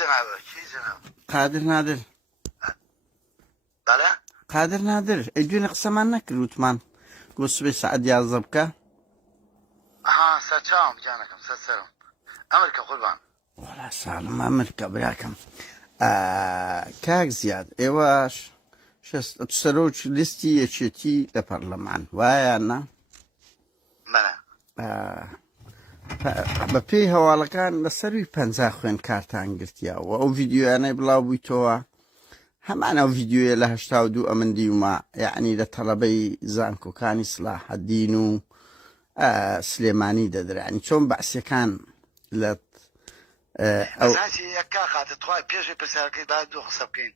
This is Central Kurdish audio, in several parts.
جنابه چی جناب قادر نادر بله قادر نادر ئەیدوێنێ قسەمان نەکرد وتمان گۆسبەی سەعەت 11 بکە سەرچاوم جانەکەم سەرسەرم ئەمریکا قوربان وەڵا ساڵم ئەمریکا براکەم کاک زیاد ئێوەش سەرۆک لیستی یەکێتی لە پەرلەمان وایاننا بەڵێ بە پێی هەواڵەکان لەسەروی 50 خوێندکارتان گرتیاوە ئەو ڤیدیۆیانەی بڵاو بوویتەوە هەمان ئەو ڤیدیۆیە لە 82 ئەمەندی ومە یعنی لە تەڵەبەی زانکۆکانی سلاحەدین و سلێمانی دەدرانی چۆن بەعسیەکان لە ئەزانسی یەکا خاتە توای پێشی پرسیارەکەی با دوو قسە بکەین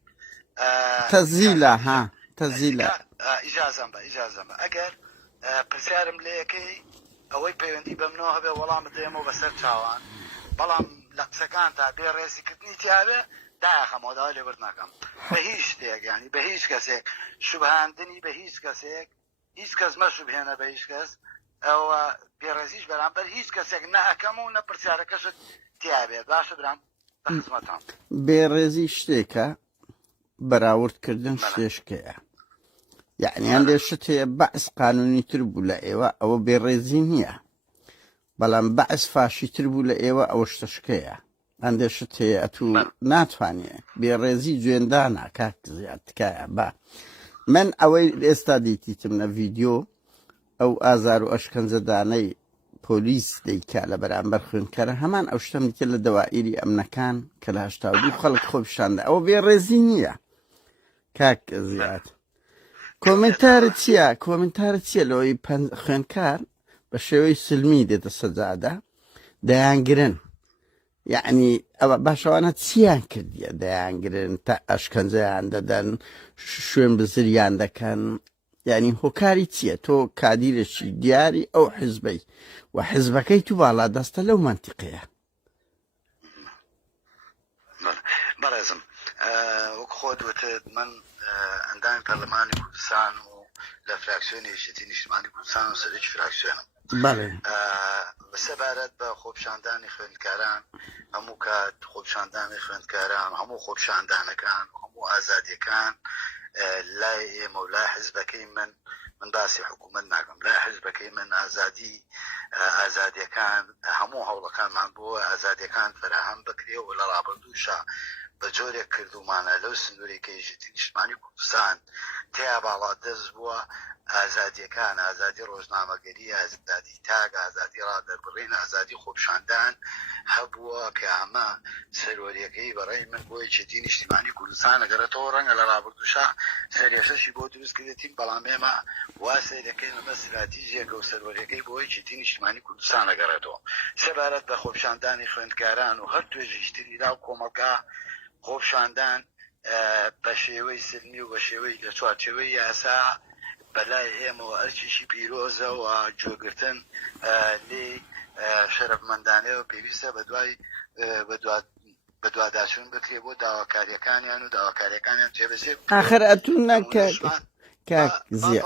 تەزیلە ها تەزیلە ئیجازەم بە ئەگەر پرسیارم لێ یەکەی ئەوەی پەیوەندی بە منەوە هەبێ وەڵام بدەێمەوە بەسەر چاوان بەڵام لە قسەکان تا بێ ڕێزیکردنی تیاوێ داخەمەوەداوا لێبەر ناکەم بە هیچ شتێک ینی بە هیچ کەسێک شوبهاندنی بە هیچ کەسێک هیچ کەس مەشوبهێنە بە هیچ کەس ئەوە بێڕێزیش بەرامبەر هیچ کەسێک نەئەکەم و نە پرسیارەکەشت تیابێت باشە برام بە خزمەتام بێڕێزی شتێکە بەراوردکردن شتێشکەیە یعنی هەندێک شت هەیە بەعس قانونی تر بوو لە ئێوە ئەوە بێڕێزی نییە بەڵام بەعس فاشی تر بوو لە ئێوە ئەوە شتشکەیە هەندێک شت هەیە ئەتوو ناتوانێ بێڕێزی جوێندانە کاک زیاد تکایە بە من ئەوەی ئێستا دیتیتم لە ڤیدیۆ ئەو ئازار و ئەشکەنجەدانەی پۆلیس دەیکا لە بەرامبەر خوێندکارە هەمان ئەو شتم دیکە لە دەوائیری ئەمنەکان کە لە 82 خەڵک خۆپیشاندا ئەوە بێڕێزی نییە کاک زیاد کۆمنتارت چییە لەوەی خوێندکار بە شێوەی سلمی دێتە سەجادە دەیانگرن یعنی ئەوە باشەوانە چیان کردیە دەیانگرن تا ئەشکەنجەیان دەدەن شوێن بزریان دەکەن یعنی هۆکاری چییە تۆ کادیرێکی دیاری ئەو حیزبەی و حیزبەکەی تو باڵا دەستە لەو منتیقەیە بەڕێزم وەک خۆت وتت من ئەندامی پەرلەمانی کوردستان و لە فراکسیۆنی یەکێتی نیشتیمانی کوردستان و سەرۆکی فراکسیۆنم بەسەبارەت بە خۆپیشاندانی خوێندکاران هەموو کات خۆپیشاندانی خوێندکاران هەموو خۆپیشاندانەکان هەموو ئازادیەکان لای ئێمە و لای حیزبەکەی من باسی حکوومەت ناکەم لای حیزبەکەی من ئازادیەکان هەموو هەوڵەکانمان بۆ ئازادیەکان فراهەم بکرێ و لە ڕابردووشە بە جۆرێک کردومانە لەو سنوورێکی یەکێتی نیشتیمانی کوردستان تیا باڵا دەست بووە ئازادیەکان ئازادی ڕۆژنامەگەری ئازادی تاگ ئازادی ڕادەربڕین ئازادی خۆپیشاندان هەبووە کە ئەمە سەرۆریەکەی بەڕێی من بۆ یەکێتی نیشتیمانی کوردستان ئەگەرێتەوە ڕەنگە لە ڕابردووشە سەرێشەشی بۆ دروست کردێتین بەڵام ئێمە وا سەیرەکەی ئەمە استراتیژیەکە و سەرۆریەکەی بۆ یەکێتی نیشتیمانی کوردستان ئەگەڕێتەوە سەبارەت بە خۆپیشاندانی خوێندکاران و هەر توێژی تری لا و کۆمەڵگا خۆپیشاندان بە شێوەی سلمی و بە شێوەی لە چوارچێوەی یاسا بەلای ئێمەوە ئەرچیشی پیرۆزە و جۆگرتن لێ شەرەفمەندانەوە پێویستە بە دوواداچوون بکرێ بۆ داواکاریەکانیان و داواکاریەکانیان جێبەجێ ئاخر ئەتون نەکە کاک زیاد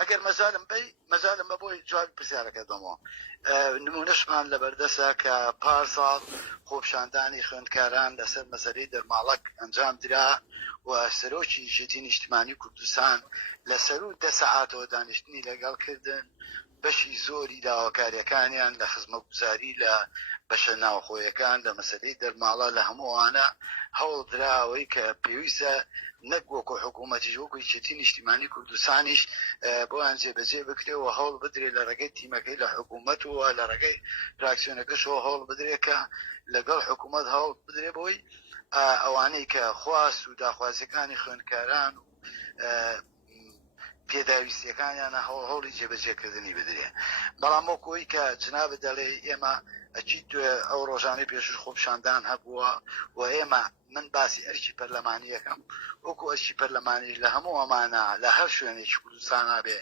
ئەگەر مەزالم بە بۆی جواب پرسیارەکە دەمەوە نمونەشمان لە بەردەسە کە پارساڵ خۆپیشاندانی خوێندکاران لەسەر مەسەلەی دەرماڵک ئەنجام درا و سەرۆکی یەکێتی نیشتیمانی کوردستان لە سەر 10 سەعاتەوە دانیشتنی لەگەڵ کردن بەشی زۆری داواکاریەکانیان لە خزمەتگوزاری لە بەشە ناوخۆیەکان لە مەسەلەی دەرماڵە لە هەمووانە هەوڵ دراوەی کە پێویستە نەک وەکو حکوومەتیش وەکو یەکێتی نیشتیمانی کوردستانیش بۆیان جێبەجێ بکرێەوە هەوڵ بدرێت لە ڕێگەی تیمەکەی لە حکوومەت و لە ڕێگەی فراکسیۆنەکەشەوە هەوڵ بدرێت کە لەگەڵ حکوومەت هەوڵ بدرێ بۆی ئەوانەی کە خواست و داخوازیەکانی خوێندکاران و پێداویستیەکانیانە هەوڵی جێبەجێکردنی بدرێ بەڵام وەکۆی کە جناب دەڵێ ئێمە ئەچیت ئەو ڕۆژانەی پێشش خۆپیشاندان هەبووە و ئێمە من باسی ئەرکی پەرلەمانی یەکەم وەکو ئەرکی پەرلەمانی لە هەموو ئەمانە لە هەر شوێنێکی کوردستانە بێ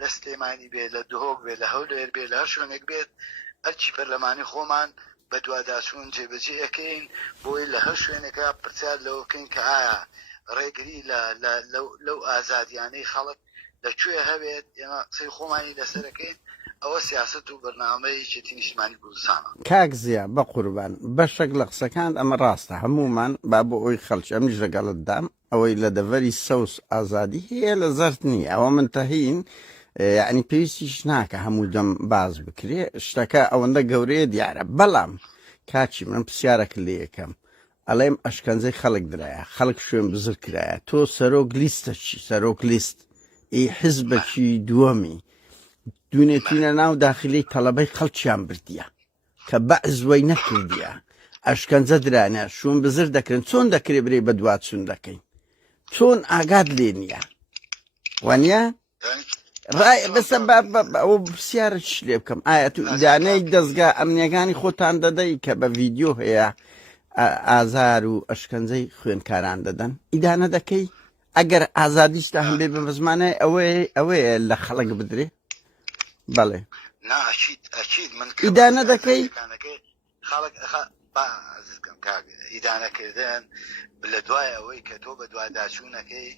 لە سلێمانی بێ لە دهۆک بێ لە هەولێر بێ لە هەر شوێنێک بێت ئەرکی پەرلەمانی خۆمان بە دوواداچوون جێبەجێ ئەەکەین بۆی لە هەر شوێنێکە پرسیار لەوە بکەین کە ئایا ڕێگری لەو ئازادیانەی خەڵک لەکوێ هەبێت ئێمە قسەی خۆمانی لەسەرەکەین ئەوە سیاست و بەرنامەی یەکێتی نیشتیمانی کوردستانە. کاک زییا بە قوربان بەشێک لە قسەکان ئەمە ڕاستە هەمومان با بۆ ئەوی خەڵکی ئەمیش لەگەڵت دام ئەوەی لە دەڤەری سەوس ئازادی هەیە لە زەرد نییە ئەوە منتەهین یعنی پێویستیش ناکە هەموو دەم باز بکرێ شتەکە ئەوەندە گەورەیە دیارە بەڵام کاچی من پرسیارەکە لێ یەکەم ئەڵێم ئەشکەنجەی خەڵک درایە خەڵک شوێن بزر کرایە تۆ سەرۆک لیستە چی سەرۆک لیست ئەی حیزبەکی دووەمی دوونێتینە ناو داخلی تەڵەبەی خەڵکیان بردیە کە بەعز وەی نەکردیە ئەشکەنجە درانە شوێن بزر دەکرن چۆن دەکرێ برێ بە دوات چون دەکەین چۆن ئاگات لێ نییە وانە بەسە ئەوە پرسیارە چ لێ بکەم ئایا تو ئیدانەی دەستگا ئەمنیەکانی خۆتان دەدەی کە بە ڤیدیۆ هەیە ئازار و ئەشکەنجەی خوێنکاران دەدەن ئیدانە دەکەی ئەگەر ئازادیشتا هەمبێ بە زمانە ئەوەیە لە خەڵک بدرێ بەڵێ ئیدانە دەکەی ئیدانەکردن لە دوای ئەوەی کە تۆ بە دوواداچوونەکەی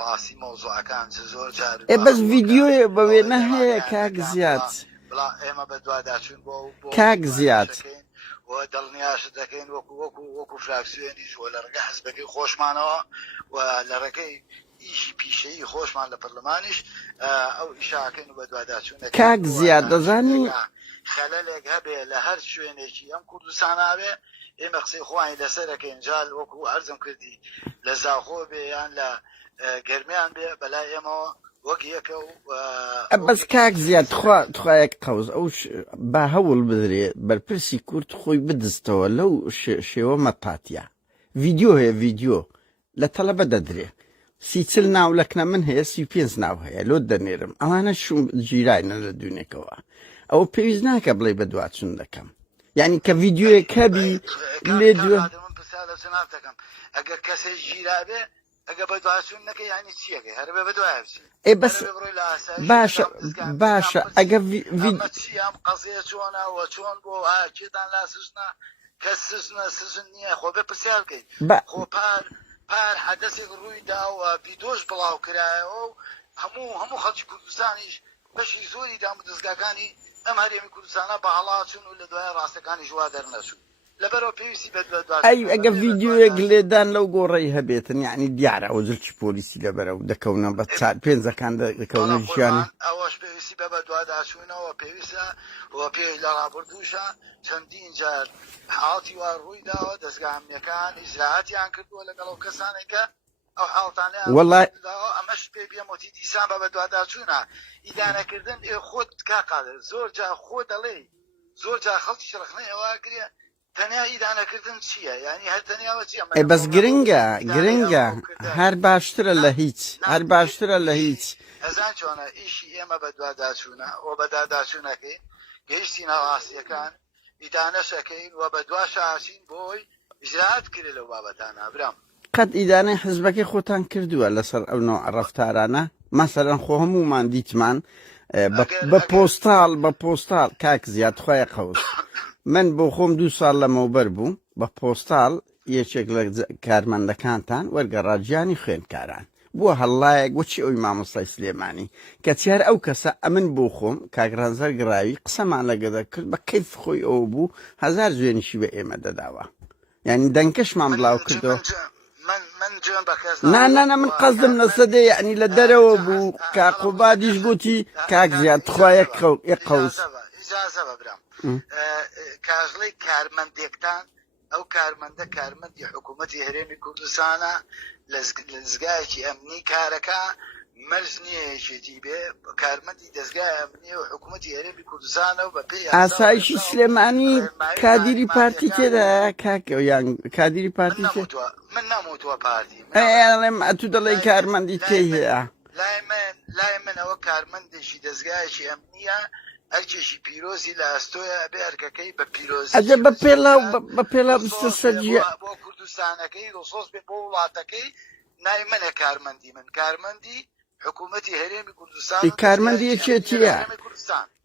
ڕاستی مۆزوعەکان زۆر جار بەس ڤیدیۆیە بە وێنە هەیە کاک زیاد بڵا ئێمە بە دوواداچوون بۆ کاک زیاد دڵنیاش دەکەین وەکو فراکسیۆنیش وە لە ڕێگە حزبەکەی خۆشمانەوە و لە ڕێگەی ئیشی پیشەیی خۆشمان لە پەرلەمانیش ئەو ئیشاکەین و بە دوواداچوون کاک زیاد دەزانی خەلەلێک هەبێ لە هەر شوێنێکی ئەم کوردستاناوێ ئێمە قسەی خۆیان لەسەرەکەین جال وەکو عەرزم کردی لە زاخۆ بێ یان لە گەرمیان بێ بەلای ئێمەوە وەک یەکە و بەس کاک زیاد توخوایەک قەوز ئەو با هەوڵ بدرێ بەرپرسی کورد خۆی بدستەوە لەو شێوە مەپاتیە ڤیدیۆ هەیە ڤیدیۆ لە تەلەبە دەدرێ 30 ناو لەکنە من هەیە 35 ناو هەیە لۆ دەنێرم ئەوانە شوم جیرانە لە دوونێکەوە ئەوە پێویست ناکە بڵێ بە دواتچون دەکەم یعنی کە ڤیدیۆیەکەبی لێ دوێ ئەگەر کەسێک ژیرابێ ئەگە بە دواتچوون نەکە یعنی چیەکەی هەربێ بە دوای ئێ بەس باشە ئەگە چیام قەزیە چۆنەوە چۆن بۆ ئاچێتان لا سژنە کە سژن نییە خۆ بێ پرسیار بکەیت خۆ پار حەدەسێک ڕووی داوە ڤیدۆش بڵاو کرایەوە و هەموو خەڵکی کوردستانیش بەشی زۆری دام دەستگاکانی ئەم هەرێمی کوردستانە بە هەڵاچون و لە دوای ڕاستەکانی ژوا دەرنەچوون لەبەرەوە پێویستی بە ئەگە ڤیدیۆیەک لێدان لەو گۆڕەی هەبێتن یعنی دیارە ئەو زلکی پۆلیسی لەبەرە و دەکەونە بە پێنجەکان دەکەونە ژیانی ئەوەش پێویستی بە دوواداچوونەوە پێویستە وە پێ لە ڕابردووشە چەندین جار حاڵی وا ڕووی داوە دەستگا ئەمنیەکان ئیجراعاتیان کردووە لەگەڵ ئەو کەسانێکە ئەو حاڵتانەیە ئەمەش پێ بێمەتی دیسان بە دوواداچوونە ئیدانەکردن خۆت کاقادر زۆر جا خۆ دەڵێ زۆر جا خەڵکی شڕخنەی ئەوە گرێ تەنیا ئیدانەکردن چییە یعنی هەر تەنیاوە چیە بەس گرنگە هەر باشترە لە هیچ هەر باشترە لە هیچ ئەزان چۆنە ئیشی ئێمە بە دوواداچوونە و بە داداچوونەکەی گەیشتینە ڕاستیەکان ئیدانەشەکەین و بە دوا شاسین بۆی ئیجرات کرێ لەو بابەتانە برام قەت ئیدانەی حزبەکەی خۆتان کردووە لەسەر ئەو نوع ڕەفتارانە مەسەلەن خۆ هەمومان دیتمان بە پۆستاڵ کاک زیاد خۆیە قەوس من بۆ خۆم 2 ساڵ لەمەوبەر بوو بە پۆستاڵ یەکێک لە کارمەندەکانتان وەرگەڕاجیانی خوێندکاران بووە هەڵڵایەک وەچی ئەوی مامۆستای سلێمانی کە چیار ئەو کەسە ئەمن بۆ خۆم کاگرانزەر گراوی قسەمان لەگەدە کرد بە کەیف خۆی ئەوە بوو 1000 جوێنیشی بە ئێمە دەداوە یعنی دەنگەشمان بڵاو کردەوە نانە من قەزم نەسەدە یعنی لە دەرەوە بوو کاقوبادیش گوتی کاک زیاد توخوایە قەوس کاژڵەی کارمەندێکتان ئەو کارمەندی حکوومەتی هەرێمی کوردستانە لە دەستگایەکی ئەمنی کارەکە مەرج نییە یەکێتی بێ کارمەندی دەستگای ئەمنی و حکوومەتی هەرێمی کوردستانە و بە پێی ئاسایشی سلێمانی کادیری پارتی تێدایە کاکە یان کادیری پارتی من نەموتوە پارتی ئەڵێم تو دەڵێ کارمەندی تێی هەیە لای من ئەوە کارمەندێکی دەستگایەکی ئەمنیە ئەرکێکی پیرۆزی لە ئەستۆیە بێ ئەرکەکەی بە پیرۆزی ئەجە بە پێڵاو بستە سەرجیە بۆ کوردستانەکەی ڕۆسۆس بێ بۆ وڵاتەکەی نای منە کارمەندی من کارمەندی حکوومەتی هەرێمی کوردستان کارمەندی یەکێتیە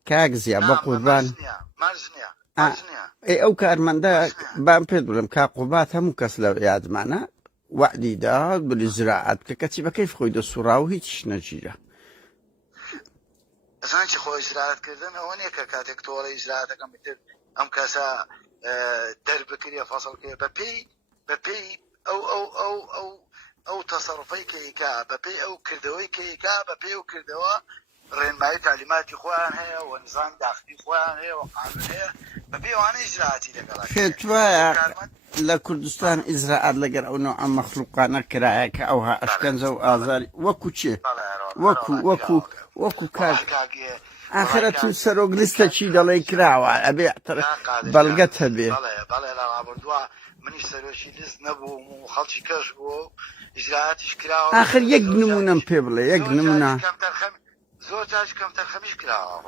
کاک زیە بە قوربان ئەو کارمەندە بام پێ بڵم کاقوبات هەموو کەس لە یادمانە وعدی دا بلی زراعەت بکە کەچی بە کەیف خۆی دەسوڕا و هیچ نەگیرە ئەزانکی خۆ ئیجراتکردن ئەوە نییە کە کاتێک تۆڵە ئیجراتەکەم بتر ئەم کەسە دەربکرێ فەسڵکرێ بەپێی ئەو تەسەڕفەی کەیکا بەپێی ئەو کردەوەی کەیکا بەپێی ئەو کردەوە ڕێنمایی تعلیماتی خۆیان هەیە و نظام داخلی خۆیان هەیە و قانون هەیە بەپێی ئەوانە ئیجراعاتی لەگەڵا پێت وایە لە کوردستان ئیزراعات لەگەر ئەو نوع مەخلوقانە کرایە کە ئەوها ئەشکەنجە و ئازاری وەکو چێ وەکو کاک ئاخرە تو سەرۆک لیستەکی دەڵێ کراوە ئەبێ بەڵگەت هەبێ بەڵێ لە ڕابردووە منیش سەرۆکی لیست نەبوو و خەڵکی کەش بوو ئیجراعاتیش کراوە ئاخر یەک نمونەم پێ بڵێ یەک نمونە زۆر جاش کەم تەرخەمیش کراوە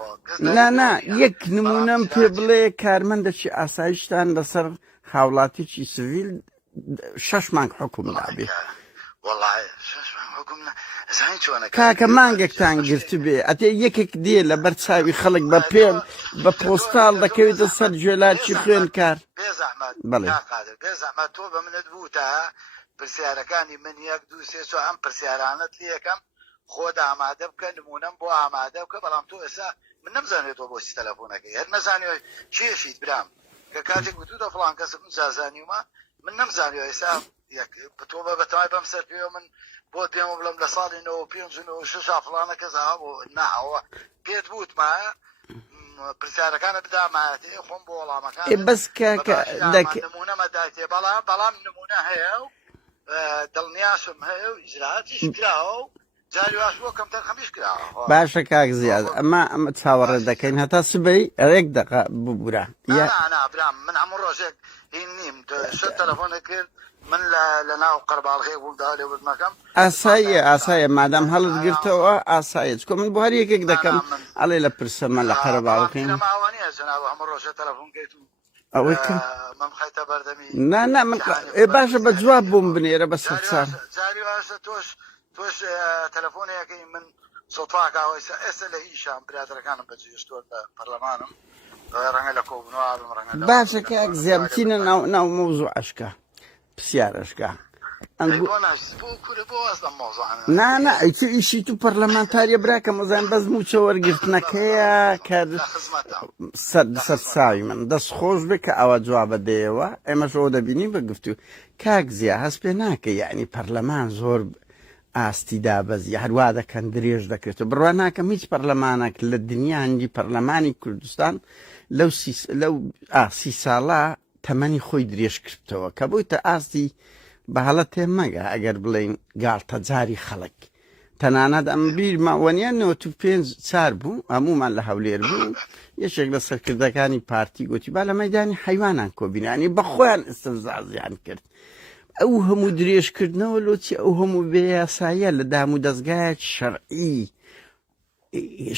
نا یەک نمونەم پێ بڵێ کارمەندێکی ئاسایشتان لەسەر هاوڵاتیی سڤیل 6 مانگ حکوم دابێ کاکە مانگێکتان گرت بێ ئەتێ یەکێک دێ لە بەرچاوی خەڵک بە پێم بە پۆستال دەکەوێتە سەر جوێلاکی خوێن کار بڵێ بێزەحمەت تۆ بە منت بوو تا پرسیارەکانی من یەک دوو سێ چوار ئەم پرسیارانت لێ یەکەم خۆت ئامادە بکە نمونەم بۆ ئامادە بکە بەڵام تۆ ئێستا من نەمزانێتەوە بۆچی تەلەفۆنەکەی هەر نەزانیوە چێشیت برام کە کاتێک گوتوتە فڵان کەسم زازانیومە من نەمزانیوە ئێستا تۆ بەتەمای بەم سەر پێوە من بۆ پێمە بڵم لە ساڵی 1996 فڵانە کەس بۆ ناوە پێت بووتمایە پرسیارەکانە بدامایەتێ خۆم بۆ وەڵامەکان بەس کاکە نمونەمەدایتێ بەڵام نمونە هەیە و دڵنیاشم هەیە و ئیجراعاتیش کراوە و جاری واش بۆ کەم تەرخەمیش کراوە باشە کاک زیاد ئەمە چاوەڕێ دەکەین هەتا سبەی ڕێک دقە ببوورە برام من هەموو ڕۆژێک هین نیم شت تەلەفۆنە کرد من لە ناو قەرباڵغێ بوومدا لێ وردمەکەم ئاسایە مادام هەڵت گرتەوە ئاسایە چکۆ من بۆ هەر یەکێک دەکەم ئەڵێ لە پرسەمە لە قەرەباڵغین ماوانە جەناب هەموو ڕۆژێ تەلەفۆن کەیت و ئەوەی من خەیتە بەردەمی نا من باشە بە جواب بووم بنێرە بە سەرچار جاری واشە تۆش تەلەفۆنەکەی من سڵتاکاوە ئێستا لە هیچشان برادەکانم بەجێشتۆ لە پەرلەمانم ڕەنگە لە کۆبنەوەم ڕەنگە باشە کاک زیابچینە ناو مەوزوع عشکە پرسیارەشکە نا ئەیچ ئیشی تو پەرلەمانتاریە براکە مەزان بەس موچە وەرگرتنەکەیە کە سەرساوی من دەست خۆش بێ کە ئەوە جوابە دێەوە ئێمەش ئەوە دەبینی بە گفتو کاک زیە هەست پێ ناکە یعنی پەرلەمان زۆر ئاستی دابەزی هەروە دەکەن درێژ دەکرێتەوە بڕوا ناکەم هیچ پەرلەمانێک لە دنیا هەندی پەرلەمانی کوردستان لەو 30 ساڵە تەمەنی خۆی درێژ کردەوە کە بوویتە ئاستی بەهەڵە تێمەگە ئەگەر بڵێین گاڵتە جاری خەڵک تەنانەت ئەم بیرماوەنیان 95 بوو هەمومان لە هەولێر بوو یەکێک لە سەرکردەکانی پارتی گوتی با لە مەیدانی حیوانان کۆبینانی بە خۆیان ئستەفزازیان کرد ئەو هەموو درێژکردنەوە لۆچی ئەو هەموو بێیاساییە لە دام و دەستگایەکی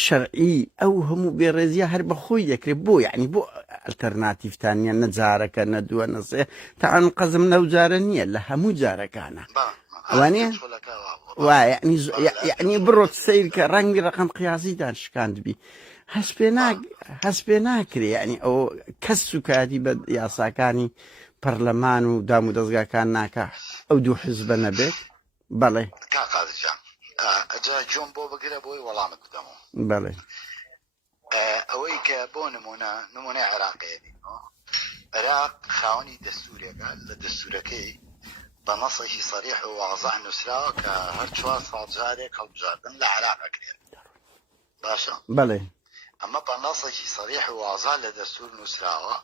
شەرعی ئەو هەموو بێڕێزیە هەر بەخۆی دەکرێت بۆ یعنی بۆ ئەلتەرناتیڤتانە نەجارەکە نەدووە نەسێ تاعان قەزم لەو جارە نییە لە هەموو جارەکانە ئەوانەیە یعنی بڕۆت سیرکە ڕەنگی ڕقم قیازیدان شکاندبی هەست پێ ناکرێ ینی ئەو کەس سوکاتی بە یاساکانی پەرلەمان و دام و دەستگاکان ناکە ئەو دوو حزبە نەبێت بەڵێ جۆم بۆ بگرە بۆی وەڵامت بدەمەوە بەڵێ ئەوەی کە بۆ نمونە عێراقەیە عێراق خاوەنی دەستورێکە لە دەستورەکەی بە نەسێکی سەریح و واضح نووسراوە کە هەر 4 ساڵ جارێک هەڵبژاردن لە عێراق ئەکرێت باشە بەڵێ ئەمە بە نەسێکی سەریح و واضح لە دەستور نووسراوە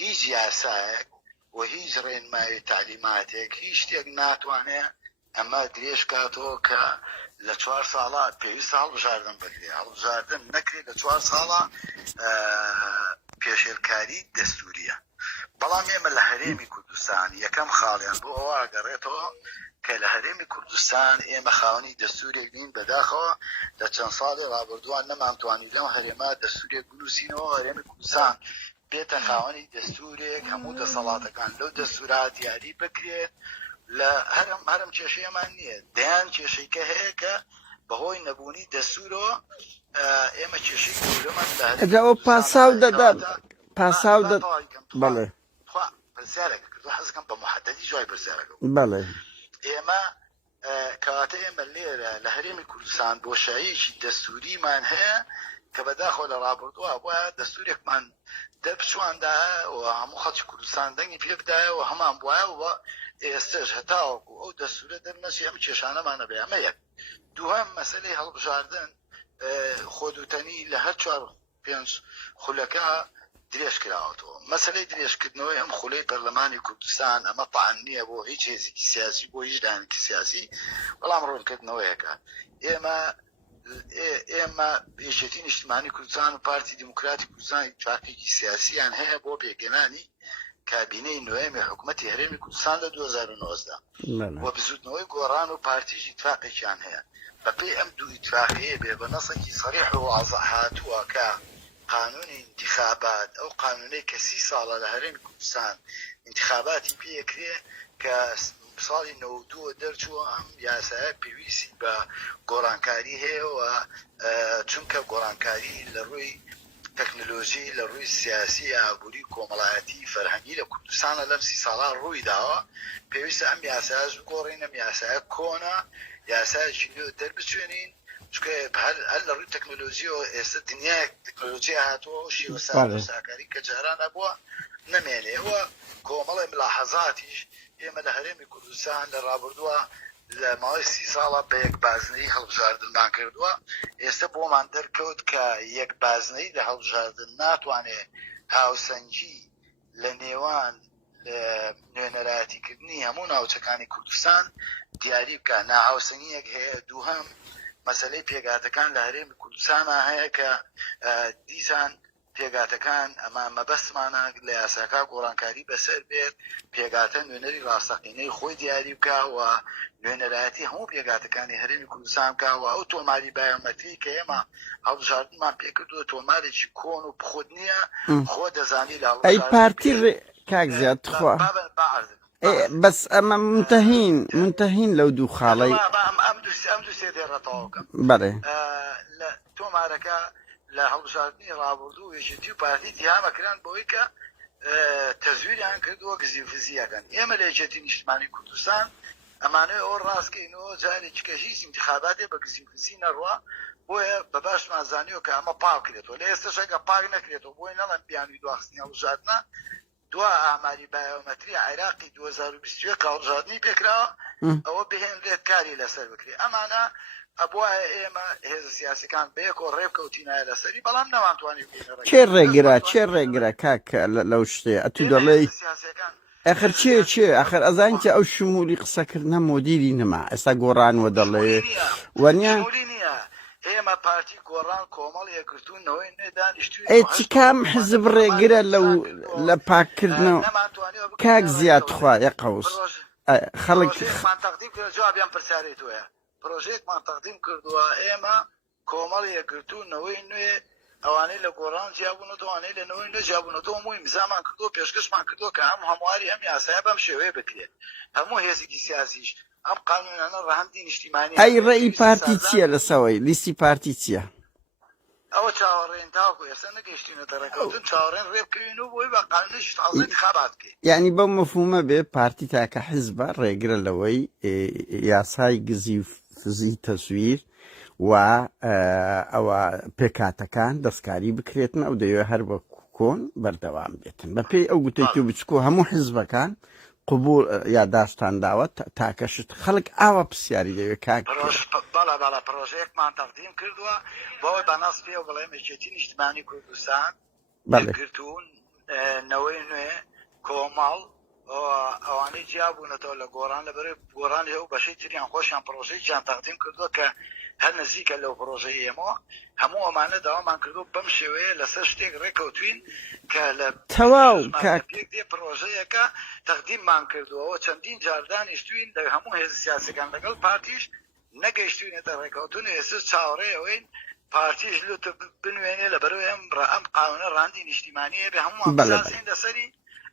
هیچ یاسایەک و هیچ ڕێنمایی تعلیماتێک هیچ شتێک ناتوانێت ئەمە درێژ کاتەوە کە لە 4 ساڵە پێویستە هەڵبژاردن بکرێت هەڵبژاردن نەکرێت لە 4 ساڵە پێشێرکاری دەستوریە بەڵام ئێمە لە هەرێمی کوردستان یەکەم خاڵیان بۆ ئەوە ئەگەڕێتەوە کە لە هەرێمی کوردستان ئێمە خاوەنی دەستورێک بین بەداخەوە لە چەند ساڵی ڕابردووان نەمانتوانی لەم هەرێمە دەستورێک بنووسینەوە هەرێمی کوردستان بێتە خاوەنی دەستورێک هەموو دەسەڵاتەکان لەو دەستورات یاری بکرێت لە هەرم کێشەیەمان نییە دەیان کێشەیکە هەیە کە بەهۆی نەبوونی دەستورەوە ئێمە کێشەی گەورەمان ئەجاوە پاساو دەدا پاساو دەدا بەڵێ پرسیارێک کردو حەزەکەم بە محەدەدی جوای پرسیارەکە بەڵێ ئێمە کەواتە ئێمە لێرە لە هەرێمی کوردستان بۆشاییەکی دەستوریمان هەیە کە بەداخۆ لە ڕابردووە وایە دەستورێکمان دەربچواندا و هەموو خەڵکی کوردستان دەنگی پێ بدایە و هەمان بواە و ئێستش هەتاوەکو ئەو دەستورە دەرنەچی ئەم کێشانەمانە بێ ئەمە یەک. دووەم مەسەلەی هەڵبژاردن خۆدوتەنی لە هەر 4-5 خولەکە درێژ کراوەتەوە. مەسەلەی درێژکردنەوەی ئەم خولەی پەرلەمانی کوردستان ئەمە طعن نییە بۆ هیچ هێزێکی سیاسی بۆ هیچ دانێکی سیاسی، بەڵام ڕوونکردنەوەیەکە. ئێمە یەکێتی نیشتیمانی کوردستان و پارتی دیموکراتی کوردستان اتفاقێکی سیاسییان هەیە بۆ پێگەنانی کابینەی نوێمی حکوومەتی هەرێمی کوردستان لە 2019 و بزوتنەوەی گۆڕان و پارتیژ اتفاقێکیان هەیە. بەپێی ئەم دوو اتفاقیە بێ بە نەسێکی صریح و واضح هاتووە کە قانونی انتخابات ئەو قانونەی کە 30 ساڵە لە هەرێمی کوردستان انتخاباتی پێکرێ کە ساڵی 92 دەرچووە ئەم یاسایە پێویستی بە گۆڕانکاری هەیە و چونکە گۆڕانکاری لە ڕووی تەکنۆلۆژی لە ڕووی سیاسی ئابووری کۆمەڵایەتی فەرهەنگی لە کوردستانە لەم 30 ساڵە ڕووی داوە، پێویستە ئەم یاسایە گۆڕین. ئەم یاسایە کۆنا یاسایەکی نوێ دەربچێنین چونکە هەر لە ڕووی تەکنۆلۆژی و ئێستا دنیای تەکنۆلۆژی هاتووە و شێوە ساکاری کە جاران نەبووە نەمێنێ. ئەوە کۆمەڵی ملاحەزاتیش ئێمە لە هەرێمی کوردستان لە ڕابردووە لە ماوەی 30 ساڵە بە یەک بازنەی هەڵبژاردنمان کردووە. ئێستا بۆمان دەرکەوت کە یەک بازنەی لە هەڵبژاردن ناتوانێت هاوسەنگی لە نێوان نوێنەرایەتیکردنی هەموو ناوچەکانی کوردستان دیاری بکە. ناهاوسەنگیەک هەیە. دووهەم مەسەلەی پێگاتەکان لە هەرێمی کوردستانە هەیە کە دیسان پێگاتەکان ئەمە مەبەستمانە لە یاساکە گۆڕانکاری بەسەر بێت، پێگاتە نوێنەری ڕاستەقینەی خۆی دیاری بکە و نوێنەرایەتی هەموو پێگاتەکانی هەرێمی کوردستان بکە و ئەو تۆماری بایۆمەتری کە ئێمە هەڵبژاردنمان پێکردووە تۆمارێکی کۆن و بخۆت نییە. خۆ دەزانی لە ئەی پارتی کاک زیاد خوا بەس ئەمە منتەهین لەو دوو خاڵەی ئەم دوو سێ دێڕێتەوەکەم بەڵێ لە تۆمارەکە لە هەڵبژاردننی ڕابردوو یەکێتی و پارتی دیامەکران بۆی کە تەزویریان کردووە گزی و فزیەکەن. ئێمە لە یەکێتی نیشتیمانی کوردستان ئەمانەوە ئەو ڕاستکەینەوە جارێکی کە هیچ انتخاباتێ بە گزی و فزی نەڕوە، بۆیە بە باشمان زانیوە کە ئەمە پاک کرێتەوە. لە ئێستاش ئەگە پاک نەکرێتەوە بۆی نەڵەن بیانووی دواخستنی هەڵبژاردنە دوا ئاماری بایۆمەتری عێراقی 2021 هەڵبژاردننی پێکراوە ئەوە بهێنرێت کاری لەسەر بکرێت. ئەمانە ئەبواە ئێمە هێز سیاسەکان بەیەکۆ ڕێبکەوتینایە لەسەری، بەڵام نەوانتوانی چێ ڕێگرا کاکە لەو شتەیە ئەتو دەڵێ ئەخر چێ ئەخر ئەزانکە ئەو شمولی قسەکردنە مۆدیری نەما ئێستا گۆڕانوە دەڵێ وەنیە ئێمە پارتی گۆڕان کۆمەڵ یەکگرتوونەوەی نێدانیشتوی چی کام حزب ڕێگرە لە پاککردنەوە کاک زیاد خوایە قەوس خەڵکمان تەقدیم کرد جوابیان پرسیارەی توەیە پرۆژەیەکمان تەقدیم کردووە. ئێمە کۆمەڵ یەکگرتوونەوەی نوێ ئەوانەی لە گۆڕان جیابوونەوە ئەوانەی لە نەوەی نوێ جیابوونەوە هەمووی امزامان کردووە پێشکەشمان کردووە کە هەمواری ئەم یاسایە بەم شێوەیە بکرێت. هەموو هێزێکی سیاسیش ئەم قانونانە ڕەهەندی نیشتیمانی ئەی ڕێی پارتی چییە لەسەوەی لیستی پارتی چییە؟ ئەوە چاوەڕێن تاکو ئێستا نەگەیشتینە دەرەکەوتن چاوەڕێن ڕێبکەوین و بۆی بە قانونیش تازە انتخابات بکەین. یعنی بەو مەفهومە بێ پارتی تاکە حیزبە ڕێگرە لەوەی یاسای گزی و فزی تەسویر و ئەوە پێکاتەکان دەستکاری بکرێتن ئەو دەیوێ هەر بە کۆن بەردەوام بێتن. بەپێی ئەو گوتێکی بچکۆ هەموو حیزبەکان قبول یاداشتان داوە تاکەشت خەڵک ئاوە پرسیاری دەوێت کاک بەڵا پرۆژەیەکمان تەقدیم کردووە بۆەوەی بەناس پێ و بڵێم یەکێتی نیشتیمانی کوردستان گرتوون نەوەی نوێ کۆمەڵ ئەوانەی جیابوونەتەوە لە گۆڕان لەبەر گۆڕانی ئەو بەشەی تریان خۆشیان پرۆژەیەکیان تەقدیم کردووە کە هەر نزیکە لەو پرۆژەی ئێمە هەموو ئەمانە داوامان کردو بەم شێوەیە لەسەر شتێک ڕێکەوتوین کە لە تەواو پێک دێ پرۆژەیەکە تەقدیممان کردووەوە چەندین جاردانیشتوین لە هەموو هێز سیاسەکان لەگەڵ پارتیش نەگەیشتوینێتە ڕێکەوتن. ئێستا چاوەڕێەوەین پارتیش لوتە بنوێنێ لەبەرەوەی ئەم قانونە ڕاندی نیشتیمانیە بێ هەمووان بزانین لەسەری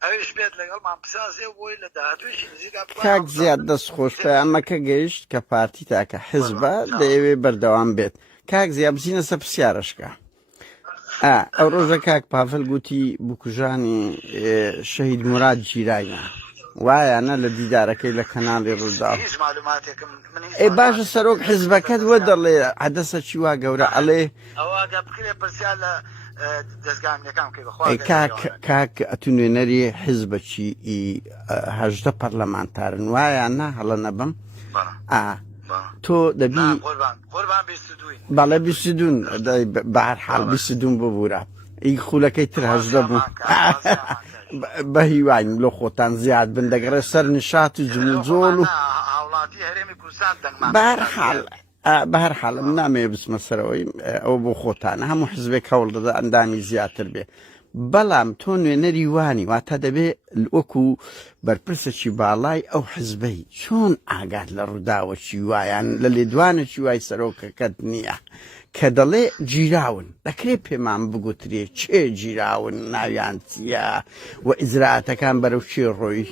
ئەوش بێت لەگەڵمان بسازێ بۆی لە داهاتوێکی نزیکا کاک زیاد دەستخۆش پەیامەکە گەیشت کە پارتی تاکە حیزبە دەیەوێ بەردەوام بێت. کاک زیاد بچینە سەر پرسیارەشکە. ئەو ڕۆژە کاک پافل گوتی بکوژانی شەهید موراد جیرانە وایانە لە دیدارەکەی لە کەناڵی ڕوودا هیچ معلوماتێکم من ئێ باشە سەرۆک حیزبەکەت وە دەڵێ عەدەسە چی وا گەورە ئەڵێ ئەوە ئەگە بکرێ پرسیار لە دەستگامیەکان بکەی بەخوا کاک ئەتونوێنەری حیزبەچی هەژدە پەرلەمانتارن وایانە هەڵە نەبم تۆ دەبی قوربان بیستدوین بەڵێ بیستدون بەهەرحاڵ بیستدون ببوورە ئی خولەکەی تر هەژدە بوو بە هیوانیم لە خۆتان زیاد بن دەگەڕێ سەر نشات و جمجۆڵ و هاوڵاتی هەرێمی کوردستان دەنگمان بەهەرحاڵ نامەوێ بچمە سەرەوەی ئەوە بۆ خۆتانە هەموو حزبێک هەوڵ دەدا ئەندامی زیاتر بێ بەڵام تۆ نوێنەری وانی واتە دەبێ وەکو بەرپرسەکی باڵای ئەو حزبەی چۆن ئاگات لە ڕووداوەکی وایان لە لێدوانێکی وای سەرۆکەکەت نییە کە دەڵێ گیراون دەکرێت پێمان بگوترێ چێ گیراون ناویان چیە و ئیجراعەتەکان بەرەو چێ ڕۆی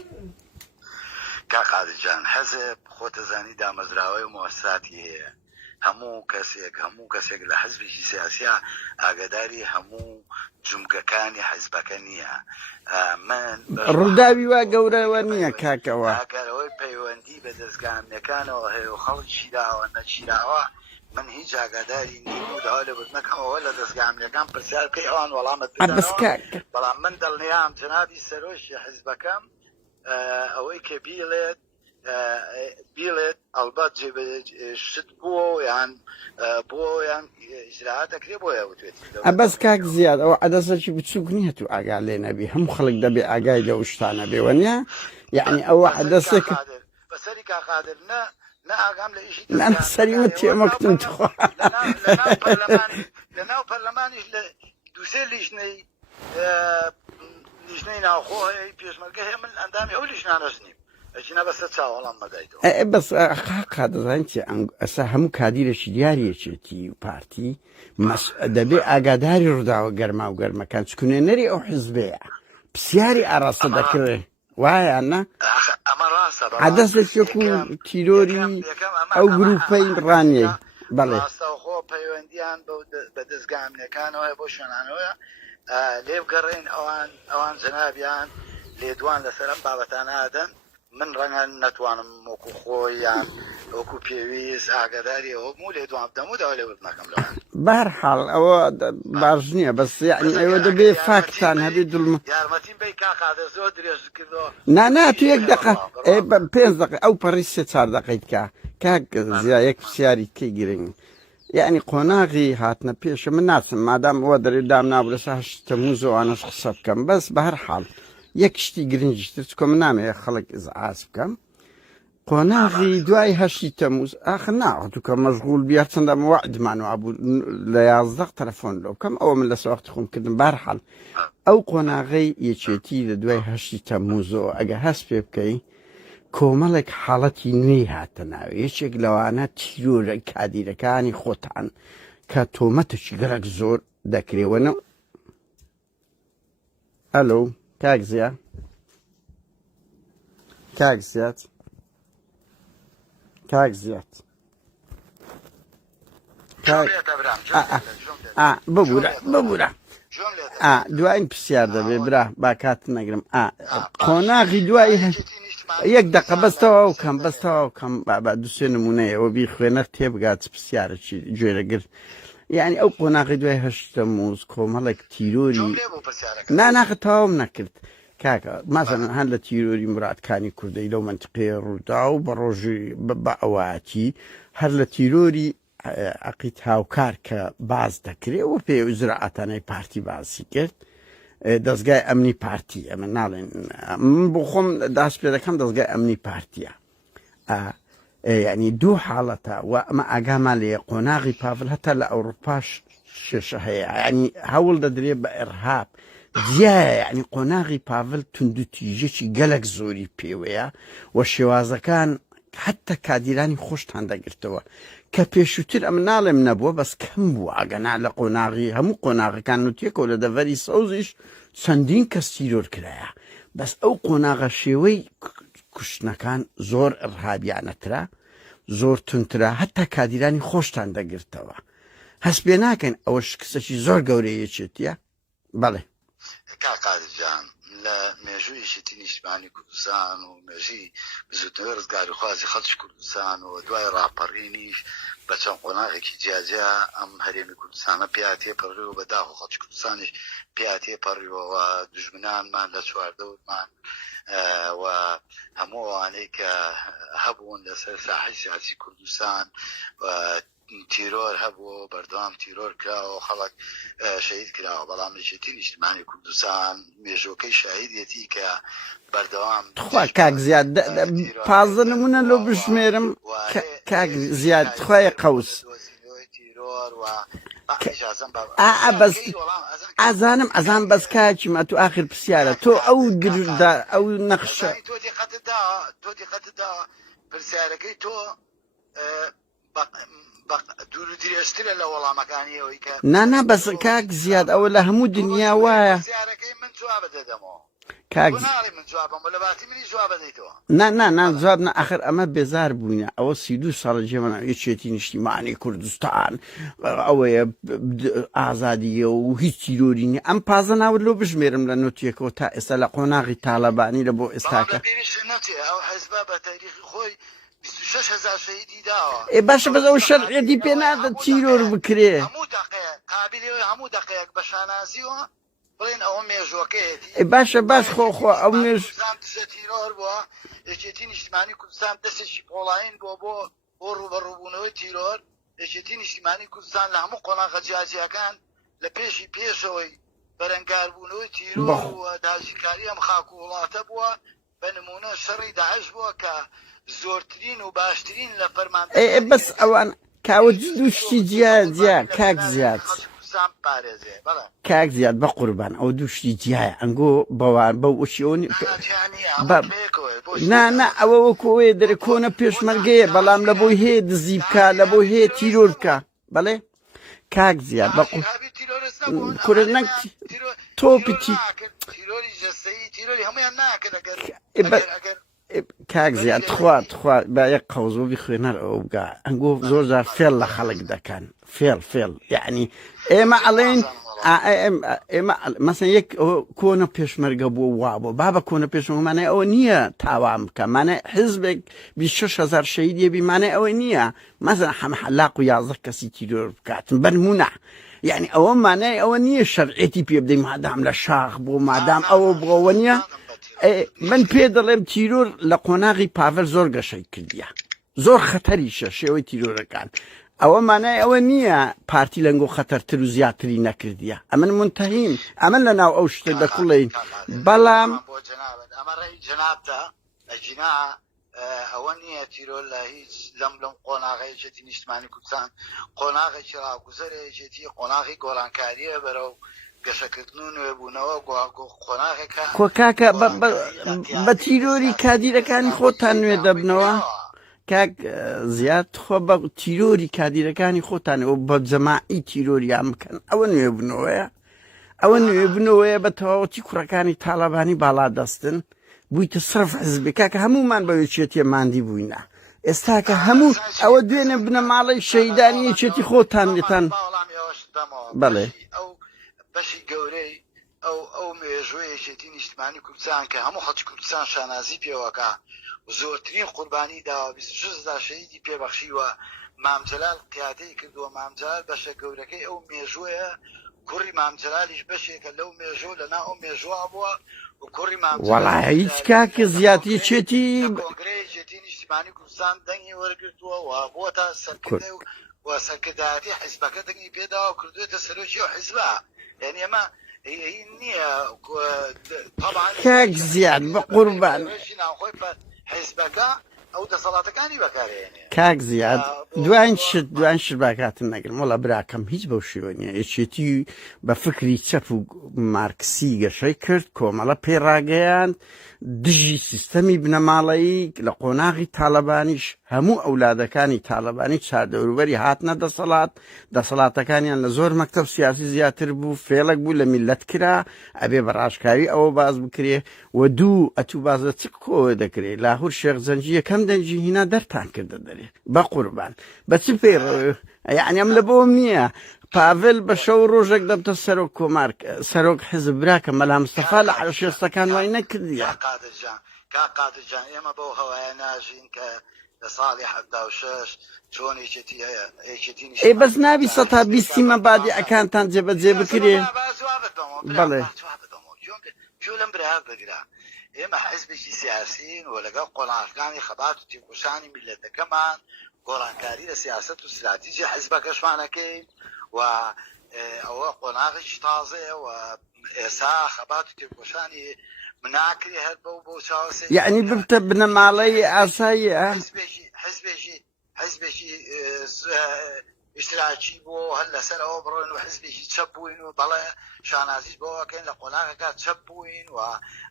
کاقادجان حەزب خۆتەزانی دامەزراوەی و مؤسساتی هەیە هەموو کەسێک لە حزبێکی سیاسیە ئاگاداری هەموو جومگەکانی حزبەکە نییە من ڕووداوی وا گەورەوە نییە کاکەوە ئەگەرەوەی پەیوەندی بە دەستگامیەکانەوە هەیە و خەڵک چیراوە نەچیراوە من هیچ ئاگاداری نیم و داوا لێ نەکەمەوە لە دەستگامیەکان پرسیار بکەی ئەوان وەڵامت بدەنەوە بەڵام من دڵنیام جەنابی سەرۆشی حیزبەکەم ئەوەی کە بیڵێت ئەڵبەت شت بووە یان بۆ یان ئیجراعات دەکرێت بۆ یاوتێت ئەبەس کاک زیاد ئەوە عەدەسێکی بچووک نییە و ئاگا لێ نەبی هەموو خەڵک دەبێ ئاگای لەو شتانە بێ وەنیا یعنی ئەوە عەدەسێک بەسەری کاقادر نه ئاگام لە ئیشی سەریمە تێمەکتن تخوا لەناو پەرلەمانیش لە دووسێ لیژنەی ناوخۆ هەیە پێشمەرگە هەیە من ئەندامی ئەو لیژنانەش نیم ئەچینە بەسەر چاوەڵام مەدایتەوە بەس قادەزانین چی ئەسا هەموو کادیرێکی دیارەکێتی و پارتی دەبێ ئاگاداری ڕووداوە گەرما و گەرمەکان چکونێنەری ئەو حزبەیە پرسیاری ئاراستە دەکرێ وایانە عەدەسێک و تیرۆری ئەو گروپەی ڕانیەی بەڵێ خۆ پەیوەندیان بە دەستگامیەکانەوە بۆ شوێنانەوە لێ بگەڕێن ئەوان جەنابیان لێدوان لەسەر ئەم بابەتانەدەن من ڕەنگە نەتوانم وەکو خۆیان وەکو پێویست ئاگاداری ئەوە مو لێدوان بدەم و داوا لێ بنەکەم لەوان بەهەرحاڵ ئەوە باش نییە بەس یعنی ئەوە دەبێ فاکتان هەبێ دڵم یارمەتیم بەی کاقادە زۆر درێژ کردەوە نا تو یەک دقە 5 دقە ئەو پەڕی 3-4 دقەیت کاک زیا یەک پرسیاری کەی گرنگ یعنی قۆناغی هاتنە پێشە من ناچم مادام ئەوە دەرێ دام نابرە سا 8 تەمووزەوانەش قسە بکەم بەس بەهەرحاڵ یەک شتی گرنگیشتر چکۆ من نامەیە خەڵک ئیزعاج بکەم قۆناغی دوای 8 تەمووز ئاخر ناوەتو کە مەشغوڵ بیا چەندە وعدمانەوە بوو لە 11 تەلەفۆن لەو بکەم ئەوە من لەسەر وەختی خۆم کردم بەهەرحاڵ ئەو قۆناغەی یەکێتی لە دوای 8 تەمووزەوە ئەگە هەست پێ بکەی کۆمەڵێک حاڵەتی نوێی هاتە ناوێ یەکێک لەوانە تیرۆرە کادیرەکانی خۆتان کە تۆمەتێکی گەرەک زۆر دەکرێوەنە ئەلۆ کاک زیا کاک زیاد ببوورە دوایین پرسیار دەبێ برا با کات نەگرم قۆناغی دوای یەک دقە بەستەوە کەم دووسێ نمونەیەوە بیخوێنەر تێبگات پرسیارێکی گوێرەگر یعنی ئەو قۆناغی دوای 8 تەمووز کۆمەڵێک تیرۆری ناخە تەواو نەکرد کاکە مەسەڵەن هەر لە تیرۆری مرادکانی کوردەی لەو منتقەیە ڕوودا و بە ڕۆژی بە ئەوەتی هەر لە تیرۆری عەقیت هاوکار کە باز دەکرێت و پێ ئیجراعەتانەی پارتی باسی کرد دەستگای ئەمنی پارتی ئەمە ناڵێن من بۆ خۆم داست پێ دەکەم دەستگای ئەمنی پارتیە یعنی دوو حاڵەتە و ئەمە ئاگامان لێ قۆناغی پاڤل هەتا لە ئەوروپاش شێشە هەیە ینی هەوڵ دەدرێت بە ئێرهاب جیایە یعنی قۆناغی پاڤل توندوتیژێکی گەلک زۆری پێوەیە و شێوازەکان حتا کادیرانی خۆشتان دەگرتەوە کە پێشووتر ئەم ناڵێم نەبووە بەس کەم بوو ئاگەنا لە قۆناغی هەموو قۆناغەکان وتێکەوە لە دەڤەری سەوزیش چەندین کەس تیرۆر کرایە بەس ئەو قۆناغە شێوەی کوشتنەکان زۆر ئەرهابیانەترا زۆر تونترا حتا کادیرانی خۆشتان دەگرتەوە هەست پێ ناکەن ئەوە کسەی زۆر گەورەیەچێتیە بەڵێ کاقادجان لە مێژوویەکی نیشتیمانی کوردستان و مێژی بزوتنەوەی ڕزگاری خوازی خەڵکی کوردستان و دوای ڕاپەڕینیش بە چەند قۆناغێکی جیاجیا ئەم هەرێمی کوردستانە پێیا تێپەڕی و بەداخ و خەڵکی کوردستانیش پێیا تێپەڕیەوە دوژمنانمان لە چواردەوتمان و هەموو ئەوانەی کە هەبوون لەسەر ساحەی سیاسی کوردستان تیرۆر هەبوو بەردەوام تیرۆر کراوە خەڵک شەهید کراوە بەڵام لەچێتی نیشتیمانی کوردستان مێژوەکەی شاهیدێتی کە بەردەوام خوا کاک زیاد 15 نمونە لەو بژمێرم کاک زیاد خوای قەوس بەس ئازانم بەس کاکی ما تو ئاخر پرسیارە تۆ ئەو گردا ئەو نەخشە تۆ دیقەتدا پرسیارەکەی تۆ دوور و درێژترە لە وەڵامەکانی ئەوەی کە نا بەس کاک زیاد ئەوە لە هەموو دنیا وایە پرسیارەکەی من جواب دەدەمەوە کاک من جوابم لە باسی منی جواب دەیتەوە نا جواب نە ئاخر ئەمە بێزار بووینە ئەوە 32 ساڵە جێمەنا یەکێتی نیشتیمانی کوردستان ئەوەیە ئازادیە و هیچ تیرۆری نیە ئەم 15 ناوت لۆ بژمێرم لە نوتیەکەوە تا ئێستا لە قۆناغی تاالەبانی لە بۆ ئێستاکە ئەو حەزبە بە تاریخی خۆی 26,000 شەهیدی داوە باشە بەس ئەو شەرعێتی پێ نادە تیرۆر بکرێ هەموو دقەیەک بە شانازیەوە بڵێن ئەوە مێژوەکەیەتی باشە باش خۆ ئەو مێژ تیرۆر بووە یەکێتی نیشتیمانی کوردستان دەستێکی پۆڵاین بۆ ڕوبەڕووبوونەوەی تیرۆر یەکێتی نیشتیمانی کوردستان لە هەموو قۆناغە جیاجیەکان لە پێشەوەی بەرەنگاربوونەوەی تیرۆر و داژیکاری ئەم خاک و وڵاتە بووە بە نمونە شەڕی داعش بووە کە زۆرترین و باشترین لە فەرماندەی بەس ئەوان کاوە دووشتی جیا کاک زیاد کاک زیاد بە قوربان ئەو دووشتی جیایە ئەنگۆ بەوان بەو وشیۆنی نا ئەوە وەکۆوێ دەرە کۆنە پێشمەرگەیە بەڵام لە بۆی هەیە دزی بکە لە بۆی هەیە تیرۆر بکە بەڵێ کاک زیاد بە کورە نەک تۆپی کاک زیاد خوا با یەک قەوزۆ بخوێنەر ئەوە بگا ئەنگۆ زۆر جار فێڵ لە خەڵک دەکەن فێڵ یعنی ئێمە ئەڵێن ئێمە مەسەن یەک کۆنە پێشمەرگە بۆ وا بۆ بابە کۆنە پێشمەرگەمانای ئەوە نییە تاوان بکە مانای حزبێک 26,000 شەهیدیە بیمانای ئەوە نییە مەسەن هەمە حەلاق و 11 کەسی تیرۆر بکاتن بەنمونە یعنی ئەوە مانای ئەوە نییە شەرعێتی پێ بدەین مادام لە شاخ بۆ مادام ئەوە بڵەوە نییە من پێ دەڵێم تیرۆر لە قۆناغی پاڤەل زۆر گەشەی کردیە زۆر خەتەریشە شێوەی تیرۆرەکان ئەوە مانای ئەوە نییە پارتی لەنگۆ خەتەرتر و زیاتری نەکردیە ئەمن منتەهیم ئەمن لە ناو ئەو شتە دەکوڵین بەڵام ئەوە نییە تیرۆر لە هیچ لەم قۆناغەیەکێتی نیشتیمانی کوردستان قۆناغێکی ڕاگوزەرێکێتی قۆناغی گۆڕانکاریە بەرەو گەشەکردن و نوێبوونەوە قۆناغێکە کۆکاکە بە تیرۆری کادیرەکانی خۆتان نوێ دەبنەوە کاک زیاد خۆ بە تیرۆری کادیرەکانی خۆتانەوە بە جەماعی تیرۆریان بکەن ئەوە نوێبوونەوەیە ئەوە نوێبوونەوەیە بە تەواوەتی کوڕەکانی تاالەبانی باڵا دەستن بوویتە سرف حزبێکا کە هەمومان بە یەکێتی ماندی بووینە ئێستا کە هەموو ئەوە دوێنێ بنە ماڵی شەیدانی یەکێتی خۆتان لێتان بەڵێ بەشی گەورەی ئەو مێژوەیەکێتی نیشتیمانی کوردستان کە هەموو خەڵکی کوردستان شانازی پێوەکە زۆرترین قوربانی داوە 26,000 شەهیدی پێبەخشیوە مامجەلال قیادەی کردووە مامجەلال بەشە گەورەکەی ئەو مێژوەیە کوڕی مامجەلالیش بەشێکە لەو مێژوە لەناو ئەو مێژوە بووە و کوڕی وەڵا هیچ کاکە زیاتی چێتی کۆنگرەیەکێتی نیشتیمانی کوردستان دەنگی وەرگرتووە و بۆتە سەرکردە و سەرکردایەتی حیزبەکە دەنگی پێداوە و کردوێتە سەرۆکی و حیزبە یعنی ئەمە نییە کاک زیاد بە قوربان حیزبەکە ئەو دەسەڵاتەکانی بەکارێنێ کاک زیاد دوان شت باکاتن نەگرم وەڵا براکەم هیچ بەو شێوە نیە یەکێتی بە فکری چەپ و مارکسی گەشەی کرد کۆمەڵە پێڕاگەیان دژی سیستەمی بنەماڵەیی لە قۆناغی تاالەبانیش هەموو ئەولادەکانی تاالەبانی چاردەوروبەری هاتنە دەسەڵاتەکانیان لە زۆر مەکتەب سیاسی زیاتر بوو فێڵک بوو لە میلەت کرا ئەبێ بەڕاشکاوی ئەوە باز بکرێ و دوو ئەتوو بازە چ کۆوە دەکرێت لاهور شێخ زەنجی یەکەم دەنجی هینا دەرتان کردە دەرێ بە قوربان بە چ پێڕ یعنی ئەم لە بۆم نییە پاڤێل بە شەو ڕۆژێک دەبتە سەرۆک کۆمار سەرۆک حزب براکە مەلا مستەفا لە شێستەکان وای نەکردیە کا قادرجان ئێمە بۆ هەوایە ناژین کە لە ساڵی 76 چۆن ئێ بەس ناوی سەتا بیستی مەبادیعەکانتان جێبەجێ بکرێ بەڵێ جو لەم برا بگرا ئێمە حزبێکی سیاسین و لەگەڵ قۆڵانەکانی خەبات و تێکۆشانی میلەتەکەمان گۆڕانکاری لە سیاست و استراتیژی حزبەکەشمانەکەین و ئەوە قۆناغێکی تازەیە و ئێستا خەبات و تێکۆشانی مناکری هەر بۆ چاوەسێ یعنی ببتە بنەماڵەی ئاساییە حزبێکی اشتراکی بۆ هەر لەسەر ئەوە بڕۆین و حزبێکی چەپ بووین و بەڵێ شانازیش بۆەکەین لە قۆناغەکە چەپ بووین و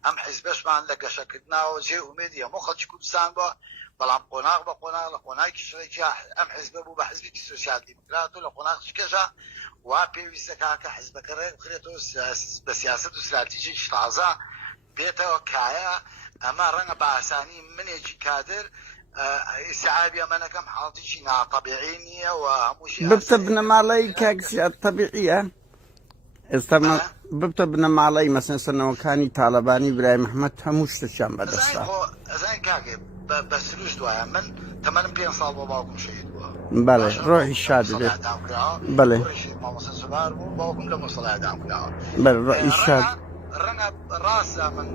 ئەم حزبەشمان لە گەشەکردناوە جێ ئومێدی هەموو خەڵکی کوردستان بووە بەڵام قۆناغ بە قۆناغ لە قۆناغی شڕێکی ئەم حزبە بوو بە حزبێکی سۆسیال دیموکرات و لە قۆناغی کەشە وا پێویستە کاکە حزبەکە ڕێک بخرێتەوە بە سیاست و استراتیژیی تازە بێتەوە کایە ئەمە ڕەنگە بە ئاسانی منێکی کادر ئیسعابی ئەمەنەکەم حاڵتیی ناتەبیعی نییە و هەمووشی ببتە بنەماڵەی کاکسیات تەبیعیە ئێستا ببتە بنەماڵەی مەسەن سەرنەوەکانی تاالبانی برای محەممەد هەموو شتەشیان بەدەستە ئەزای کاکێ بە سروش دوایە من تەمەنم 5 ساڵ بۆ باوکم شەهید بووە بەڵێ ڕۆحی شاد بێت بەڵێ باوکم لە مۆسەڵایەدام کراوە بەڵێ ڕۆحی شاد ڕەنگە ڕاستە من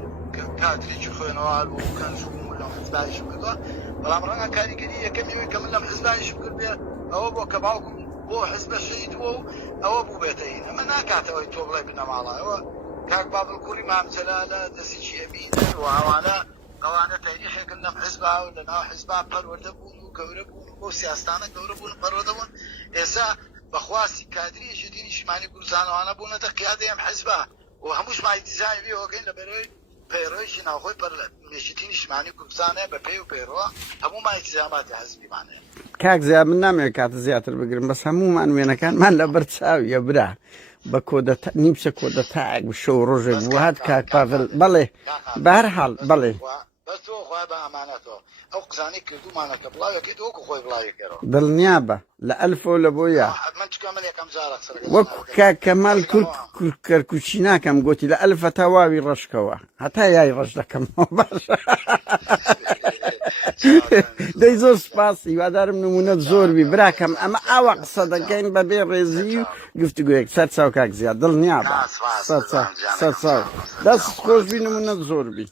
کاتێکی خوێنەوە و کەنجوم لەم حزبایشم کردووە بەڵام ڕەنگە کاریگەری یەکەمیەوەی کە من لەم حزبایشم کرد بێ ئەوە بۆ کە باوکم بۆ حزبە شەهید بووە و ئەوە بوو بێتەین ئەمە ناکاتەوەی تۆ بڵێ بنەماڵایەوە کاک بابڵکوڕی مامجەلالە دەستێکی ئەمینن و ئەوانە تاریخێکن لەم حزبا و لەناو حزبا پەروەردە بوون و گەورە بوون و بۆ سیاستانە گەورە بوون و پەروەردە بوون ئێستا بەخواستی کادری یەکێتی نیشتیمانی کوردستانەوانە بوونەتە قیادەی ئەم حزبا و هەمووش مای دیزای بێوەکەین لە بەرەوەی پەیڕۆیشی ناوخۆی یەکێتی نیشتیمانی کوردستانە بە پێی و پەیڕۆ هەموو مای دیزاماتی حزبیمانەیە کاک زیاد من نامەوێت کاتە زیاتر بگرم بەس هەموومان وێنەکانمان لە بەرچاویە برا بە کۆدەتا نیمچە کۆدەتایەک شەو ڕۆژێک بوو هات کاک پاڤێل بەڵێ بەهەرحاڵ بەڵێ بەس تۆ خوا بە ئەمانەتەوە ئەو قسانەی کردومانە کە بڵاوێکیت وەکو خۆی بڵاوێکەوە دڵنیا بە لە ئەلفۆ لە بۆیە من چکە من یەکەم جارە وەکو کاک کەمال کورد کەرکوچی ناکەم گوتی لە ئەلفە تا واوی ڕەشکەوە هەتا یای ڕەش دەکەمەوە باشە دەی زۆر سپاس هیوادارم نمونەت زۆربی براکەم ئەمە ئاوا قسە دەکەین بەبێ ڕێزی و گفتوگویەک سەرچاو کاک زیاد دڵنیا بە سەرچاو دەست خۆشبی نمونەت زۆربی